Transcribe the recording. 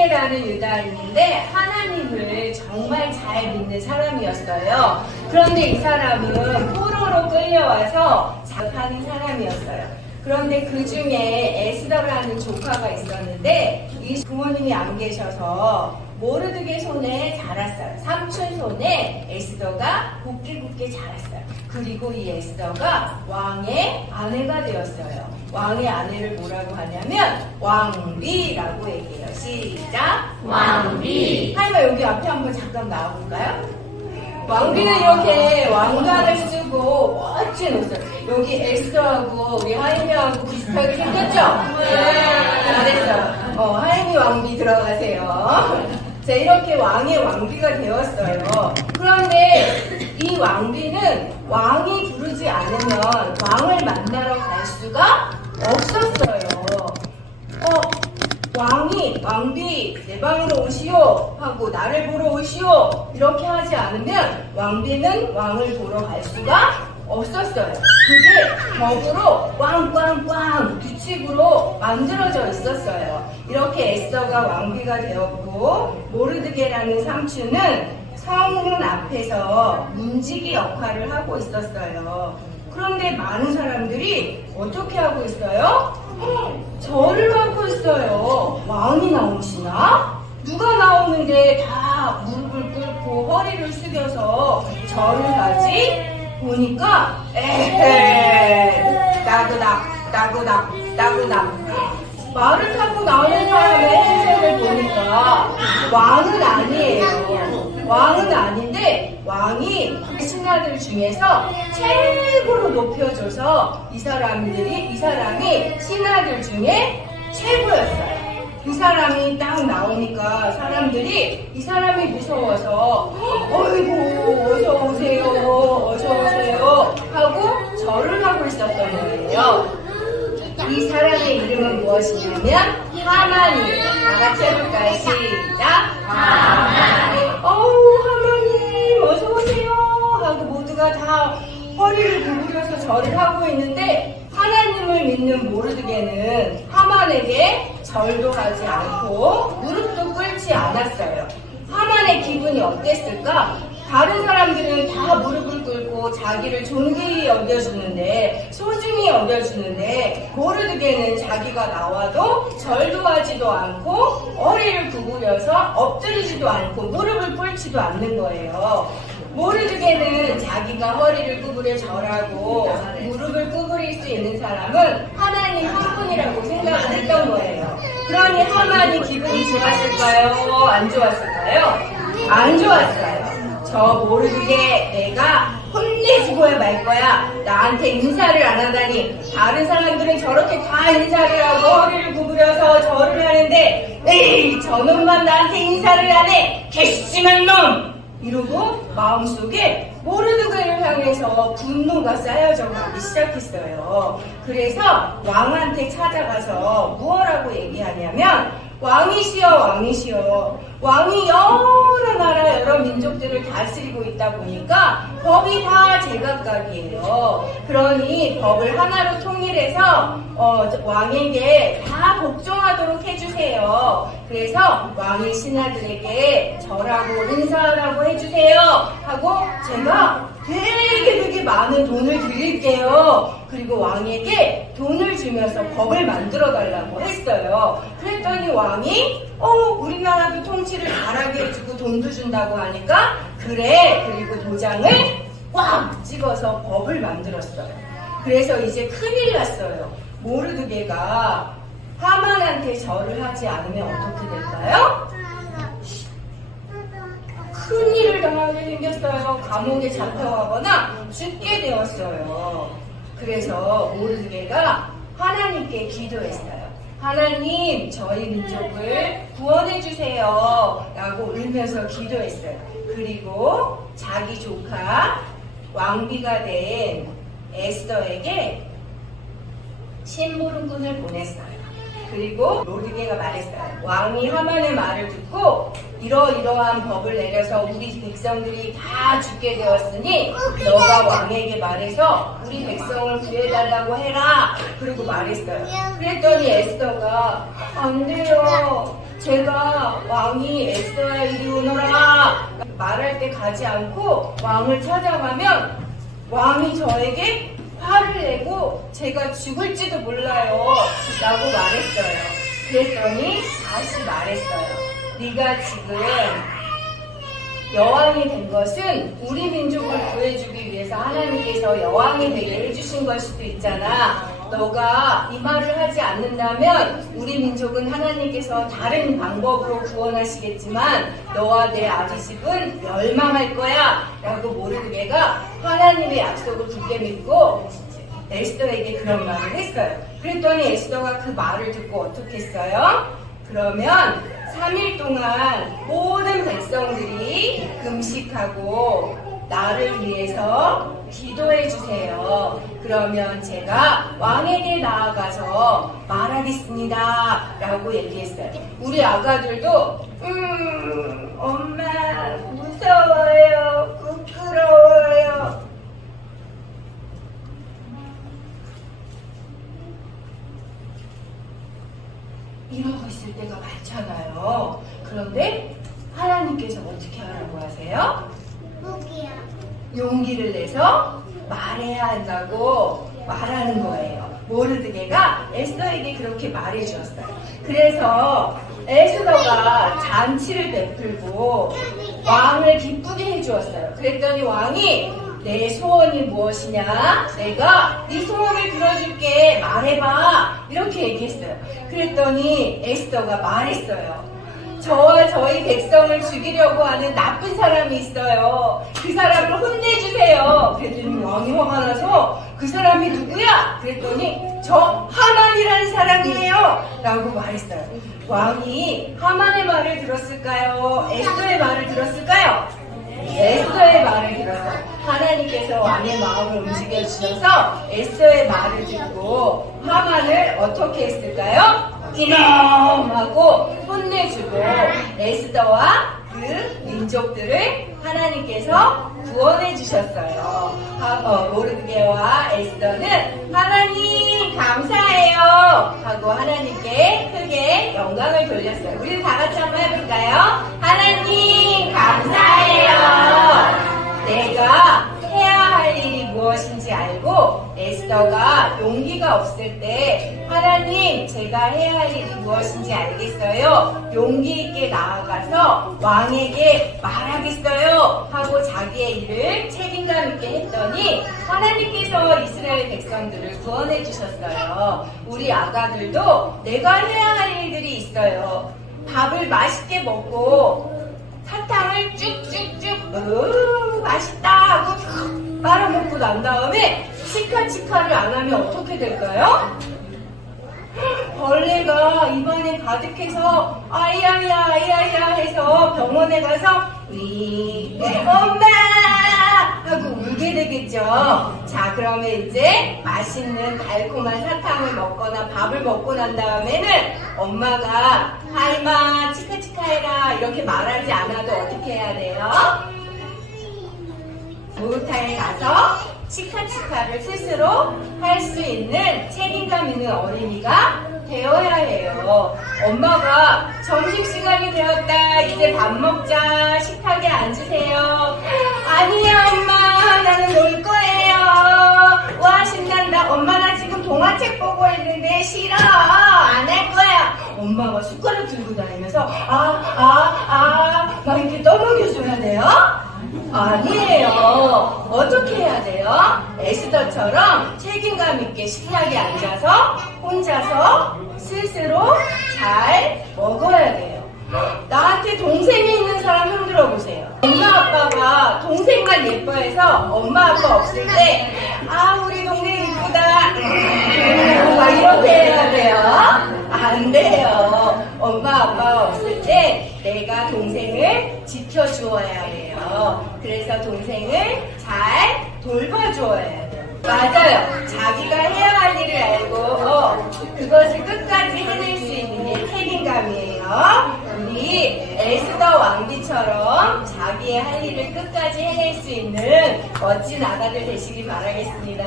모르드게라는 유다인인데 하나님을 정말 잘 믿는 사람이었어요. 그런데 이 사람은 포로로 끌려와서 자각하는 사람이었어요. 그런데 그 중에 에스더라는 조카가 있었는데 이 부모님이 안 계셔서 모르드게 손에 자랐어요. 삼촌 손에 에스더가 곱게 자랐어요. 그리고 이 에스더가 왕의 아내가 되었어요. 왕의 아내를 뭐라고 하냐면 왕비라고 얘기해요. 시작! 왕비. 하이마 여기 앞에 한번 잠깐 나와볼까요? 왕비는 이렇게 왕관을 쓰고 멋진 옷을, 여기 에스더하고 우리 하임이하고 비슷하게 생겼죠? 네, 잘했어요. 하임이 왕비 들어가세요. 자, 이렇게 왕의 왕비가 되었어요. 그런데 이 왕비는 왕이 부르지 않으면 왕을 만나러 갈 수가 없었어요. 왕비 내 방으로 오시오 하고 나를 보러 오시오 이렇게 하지 않으면 왕비는 왕을 보러 갈 수가 없었어요. 그게 법으로 꽝꽝꽝 규칙으로 만들어져 있었어요. 이렇게 에스더가 왕비가 되었고 모르드게라는 삼촌은 성문 앞에서 문지기 역할을 하고 있었어요. 그런데 많은 사람들이 어떻게 하고 있어요? 절을 하고 있어요. 왕이 나오시나? 누가 나오는데 다 무릎을 꿇고 허리를 숙여서 절을 하지? 보니까 따그닥 말을 타고 나오는 사람의 행색을 보니까 왕은 아니에요. 왕은 아닌데 왕이 신하들 중에서 최고로 높여줘서 이 사람이 신하들 중에 최고였어요. 이 사람이 딱 나오니까 사람들이 이 사람이 무서워서 어이구 어서 오세요 하고 절을 하고 있었던 거예요. 이 사람의 이름은 무엇이냐면 하만이에요. 다 같이 해볼까요? 시작! 하만. 하만님 어서 오세요 하고 모두가 다 허리를 구부려서 절을 하고 있는데 하나님을 믿는 모르드게는 하만에게 절도 하지 않고 무릎도 꿇지 않았어요. 하만의 기분이 어땠을까? 다른 사람들은 다 무릎을 꿇고 자기를 존귀히 여겨주는데 소중히 여겨주는데 모르드게는 자기가 나와도 절도 하지도 않고 허리를 구부려서 엎드리지도 않고 무릎을 꿇지도 않는 거예요. 모르드게는 자기가 허리를 구부려 절하고 무릎을 구부릴 수 있는 사람은 하나님 한 분이라고 생각을 했던 거예요. 그러니 하만이 기분이 좋았을까요? 안 좋았을까요? 안 좋았어요. 저 모르게 내가 혼내주고야 말 거야. 나한테 인사를 안 하다니. 다른 사람들은 저렇게 다 인사를 하고 허리를 구부려서 절을 하는데 에이 저놈만 나한테 인사를 안 해. 괘씸한 놈! 이러고 마음속에 모르드게를 향해서 분노가 쌓여져 가기 시작했어요. 그래서 왕한테 찾아가서 무엇라고 얘기하냐면 왕이시여 왕이 여러 나라 여러 민족들을 다스리고 있다 보니까 법이 다 제각각이에요. 그러니 법을 하나로 통일해서 왕에게 다 복종하도록 해주세요. 그래서 왕의 신하들에게 절하고 인사하라고 해주세요 하고 제가 되게 많은 돈을 드릴게요. 그리고 왕에게 돈을 주면서 법을 만들어 달라고 했어요. 그랬더니 왕이 우리나라도 통치를 잘하게 해주고 돈도 준다고 하니까 그래. 그리고 도장을 꽉 찍어서 법을 만들었어요. 그래서 이제 큰일 났어요. 모르드게가 하만한테 절을 하지 않으면 어떻게 될까요? 큰일을 당하게 생겼어요. 감옥에 잡혀가거나 죽게 되었어요. 그래서 모르드게가 하나님께 기도했어요. 하나님, 저희 민족을 구원해 주세요 라고 울면서 기도했어요. 그리고 자기 조카 왕비가 된 에스더에게 심부름꾼을 보냈어요. 그리고 모르드게가 말했어요. 왕이 하만의 말을 듣고 이러이러한 법을 내려서 우리 백성들이 다 죽게 되었으니 너가 왕에게 말해서 우리 백성을 구해달라고 해라. 그리고 말했어요. 그랬더니 에스더가 안 돼요. 제가 왕이 에스더야 이리 오너라 말할 때 가지 않고 왕을 찾아가면 왕이 저에게 화를 내고 제가 죽을지도 몰라요 라고 말했어요. 그랬더니 다시 말했어요. 네가 지금 여왕이 된 것은 우리 민족을 구해주기 위해서 하나님께서 여왕이 되게 해주신 걸 수도 있잖아. 너가 이 말을 하지 않는다면 우리 민족은 하나님께서 다른 방법으로 구원하시겠지만 너와 내 아비집은 멸망할 거야 라고 모르드게가 하나님의 약속을 굳게 믿고 에스더에게 그런 말을 했어요. 그랬더니 에스더가 그 말을 듣고 어떻게 했어요? 그러면 3일 동안 모든 백성들이 금식하고 나를 위해서 기도해 주세요. 그러면 제가 왕에게 나아가서 말하겠습니다 라고 얘기했어요. 우리 아가들도 엄마 무서워요, 부끄러워요. 이러고 있을 때가 많잖아요. 그런데 하나님께서 어떻게 하라고 하세요? 용기를 내서 말해야 한다고 말하는 거예요. 모르드게가 에스더에게 그렇게 말해 주었어요. 그래서 에스더가 잔치를 베풀고 왕을 기쁘게 해 주었어요. 그랬더니 왕이 내 소원이 무엇이냐? 내가 네 소원을 들어줄게. 말해봐. 이렇게 얘기했어요. 그랬더니 에스더가 말했어요. 저와 저희 백성을 죽이려고 하는 나쁜 사람이 있어요. 그 사람을 혼내주세요. 그랬더니 왕이 화가 나서 그 사람이 누구야? 그랬더니 저 하만이라는 사람이에요 라고 말했어요. 왕이 하만의 말을 들었을까요? 에스더의 말을 들었을까요? 에스더의 말을 들었어요. 하나님께서 왕의 마음을 움직여 주셔서 에스더의 말을 듣고 하만을 어떻게 했을까요? 이놈! 하고 혼내주고 에스더와 그 민족들을 하나님께서 구원해 주셨어요. 모르드게와 에스더는 하나님 감사해요 하고 하나님께 크게 영광을 돌렸어요. 우리 다 같이 한번 해볼까요? 하나님 감사해요. 내가 해야 할 일이 무엇인지 알고 에스더가 용기가 없을 때 하나님 제가 해야 할 일이 무엇인지 알겠어요. 용기 있게 나아가서 왕에게 말하겠어요 하고 자기의 일을 책임감 있게 했더니 하나님께서 이스라엘 백성들을 구원해 주셨어요. 우리 아가들도 내가 해야 할 일들이 있어요. 밥을 맛있게 먹고 사탕을 쭉쭉쭉 맛있다 하고 빨아먹고 난 다음에 치카치카를 안 하면 어떻게 될까요? 벌레가 입안에 가득해서 아이아이야 아이아이야 해서 병원에 가서 엄마 하고 울게 되겠죠. 자, 그러면 이제 맛있는 달콤한 사탕을 먹거나 밥을 먹고 난 다음에는 엄마가 하이마 치카치카 해라 이렇게 말하지 않아도 어떻게 해야 돼요? 목욕탕에 가서 치카치카를 스스로 할 수 있는 책임감 있는 어린이가 되어야 해요. 엄마가 점심시간이 되었다. 이제 밥 먹자. 식탁에 앉으세요. 아니야 엄마. 나는 놀 거예요. 와 신난다. 엄마 나 지금 동화책 보고 있는데 싫어. 안 할 거야. 엄마가 숟가락 들고 다니면서 막 이렇게 떠먹여줘야 돼요? 아니에요. 어떻게 해야 돼요? 에스더처럼 책임감 있게 식탁에 앉아서 혼자서 스스로 잘 먹어야 돼요. 나한테 동생이 있는 사람 손 들어보세요. 엄마 아빠가 동생만 예뻐해서 엄마 아빠 없을 때 우리 동생 이쁘다 막 이렇게 해야 돼요? 안 돼요. 엄마 아빠 없을 때 내가 동생을 지켜주어야 해요. 그래서 동생을 잘 돌봐주어야 돼요. 맞아요. 자기가 해야 할 일을 알고 그것을 끝까지 해낼 수 있는 게 책임감이에요. 우리 에스더 왕비처럼 자기의 할 일을 끝까지 해낼 수 있는 멋진 아가들 되시길 바라겠습니다.